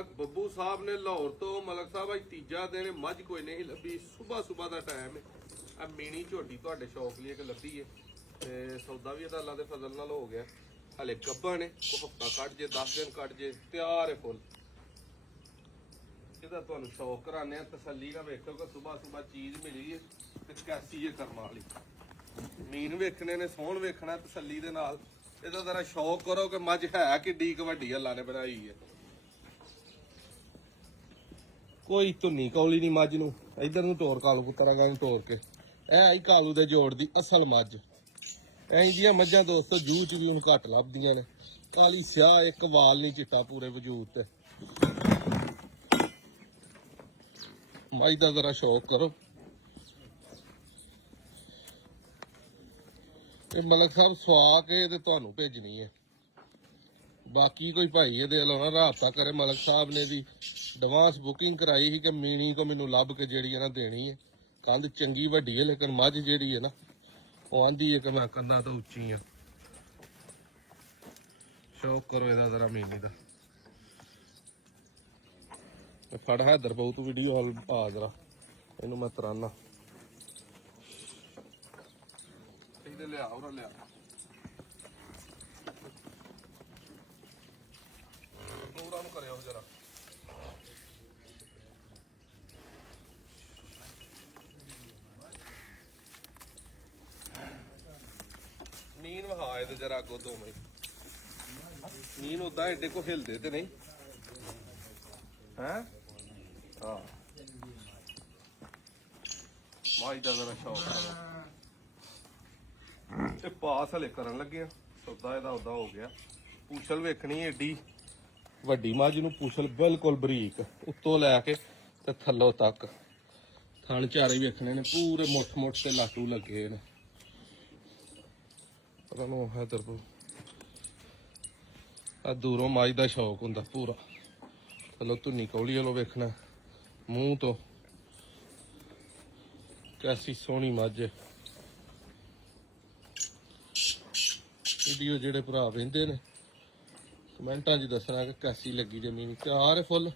ਮਲਕ ਬੱਬੂ ਸਾਹਿਬ ਨੇ ਲਾਹੌਰ ਤੋਂ ਮਲਕ ਸਾਹਿਬ ਅੱਜ ਤੀਜਾ ਦਿਨ ਮੱਝ ਕੋਈ ਨਹੀਂ ਲੱਭੀ। ਸੁਬਾਹ ਦਾ ਟਾਈਮ ਹੈ। ਆ ਮੀਣੀ ਝੋਟੀ ਤੁਹਾਡੇ ਸ਼ੌਕ ਲਈ ਇੱਕ ਲੱਭੀ ਹੈ ਤੇ ਸੌਦਾ ਵੀ ਇਹਦਾ ਅੱਲਾ ਦੇ ਫਜ਼ਲ ਨਾਲ ਹੋ ਗਿਆ। ਹਲੇ ਗੱਭਾ ਨੇ ਕੋ ਹਫਤਾ ਕੱਢ ਜੇ 10 ਦਿਨ ਕੱਢ ਜੇ ਤਿਆਰ ਹੈ ਫੁੱਲ। ਇਹਦਾ ਤੁਹਾਨੂੰ ਸ਼ੌਕ ਕਰਾਨੇ ਆ, ਤਸੱਲੀ ਨਾਲ ਵੇਖੋ ਕਿ ਸੁਬਾਹ ਚੀਜ਼ ਮਿਲੀ ਹੈ ਤੇ ਕੈਸੀ ਹੈ ਕਰਮਾਂ ਵਾਲੀ। ਮੀਨ ਵੇਖਣੇ ਨੇ, ਸੋਹਣ ਵੇਖਣਾ ਤਸੱਲੀ ਦੇ ਨਾਲ। ਇਹਦਾ ਜ਼ਰਾ ਸ਼ੌਕ ਕਰੋ ਕਿ ਮੱਝ ਹੈ ਕਿੱਡੀ ਕੁ ਵੱਡੀ ਅੱਲਾ ਨੇ ਬਣਾਈ ਹੈ। ਕੋਈ ਧੁੰਨੀ ਕੌਲੀ ਨਹੀਂ ਮੱਝ ਨੂੰ। ਇਧਰ ਨੂੰ ਤੋਰ ਕਾਲੂ ਪੁੱਤਰਾਂਗਾ ਨੂੰ ਤੋਰ ਕੇ। ਇਹ ਆਈ ਕਾਲੂ ਦੇ ਜੋੜ ਦੀ ਅਸਲ ਮੱਝ। ਐਂ ਦੀਆਂ ਮੱਝਾਂ ਦੋਸਤੋ ਜੂ ਚ ਵੀ ਹੁਣ ਘੱਟ ਲੱਭਦੀਆਂ ਨੇ। ਕਾਲੀ ਸਿਆਹ, ਇੱਕ ਵਾਲ ਨਹੀਂ ਚਿੱਟਾ ਪੂਰੇ ਵਜੂਦ ਤੇ। ਮੱਝ ਦਾ ਜ਼ਰਾ ਸ਼ੌਕ ਕਰੋ। ਇਹ ਮਲਕ ਸਾਹਿਬ ਸਵਾ ਕੇ ਤੇ ਤੁਹਾਨੂੰ ਭੇਜਣੀ ਹੈ। ਬਾਕੀ ਕੋਈ ਭਾਈ ਇਹਦੇ ਨਾਲ ਰਾਬਤਾ ਕਰੇ। ਮਲਕ ਸਾਹਿਬ ਨੇ ਦੀ ਐਡਵਾਂਸ ਬੁਕਿੰਗ ਕਰਾਈ ਸੀ ਕਿ ਮੀਣੀ ਕੋ ਮੈਨੂੰ ਲੱਭ ਕੇ ਜਿਹੜੀ ਹੈ ਨਾ ਦੇਣੀ ਹੈ। ਕੰਧ ਚੰਗੀ ਵੱਡੀ ਹੈ ਲੇਕਿਨ ਮੱਝ ਜਿਹੜੀ ਹੈ ਨਾ ਉਹ ਆਂਦੀ ਹੈ ਕਿ ਮੈਂ ਕੰਧਾਂ ਤੋਂ ਉੱਚੀ ਆ। ਸ਼ੌਕ ਕਰੋ ਇਹਦਾ ਜ਼ਰਾ ਮੀਣੀ ਦਾ। ਫੜ ਹੈਦਰ ਬਹੁਤ ਵੀਡੀਓ ਹਾਲ ਆ ਜਰਾ ਇਹਨੂੰ ਮੈਂ ਤਰਾਨਾ ਇਹਦੇ ਲਿਆ ਉਹ ਲਿਆ ਪੂਰਾ ਨੂੰ ਕਰਿਓ ਜਰਾ। ਨੀਨ ਵਹਾ ਇਹਦੇ ਜਰਾ ਅੱਗੋਂ ਦੋਵੇਂ। ਨੀਨ ਉਦਾਂ ਏਡੇ ਕੋ ਹਿਲਦੇ ਤੇ ਨਹੀਂ ਹੈ। ਹਾਂ ਮਾਈ ਦਾ ਜ਼ਰਾ ਸ਼ੌਕ ਕਰੋ। ਇਹ ਪਾਸ ਹਲੇ ਕਰਨ ਲੱਗੇ ਆ। ਸੌਦਾ ਇਹਦਾ ਉਦਾਂ ਹੋ ਗਿਆ। ਪੂਛਲ ਵੇਖਣੀ ਏਡੀ ਵੱਡੀ ਮੱਝ ਨੂੰ। ਪੂਛਲ ਬਿਲਕੁਲ ਬਰੀਕ ਉੱਤੋਂ ਲੈ ਕੇ ਤੇ ਥੱਲੋਂ ਤੱਕ। ਥਣ ਚਾਰੇ ਵੇਖਣੇ ਨੇ ਪੂਰੇ ਮੁੱਠ ਤੇ ਲਾਟੂ ਲੱਗੇ ਨੇ। ਪਤਾ ਨੂੰ ਹੈਦਰ ਆ ਦੂਰੋਂ ਮੱਝ ਦਾ ਸ਼ੌਕ ਹੁੰਦਾ ਪੂਰਾ। ਚਲੋ ਧੁੰਨੀ ਕੌਲੀ ਵਾਲੋਂ ਵੇਖਣਾ ਮੂੰਹ ਤੋਂ ਕੈਸੀ ਸੋਹਣੀ ਮੱਝ। ਵੀਡੀਓ ਜਿਹੜੇ ਭਰਾ ਵੇਂਦੇ ਨੇ ਕਮੈਂਟਾਂ 'ਚ ਦੱਸਣਾ ਕਿ ਕੈਸੀ ਲੱਗੀ ਜ਼ਮੀਨ। ਤਿਆਰ ਹੈ ਫੁੱਲ।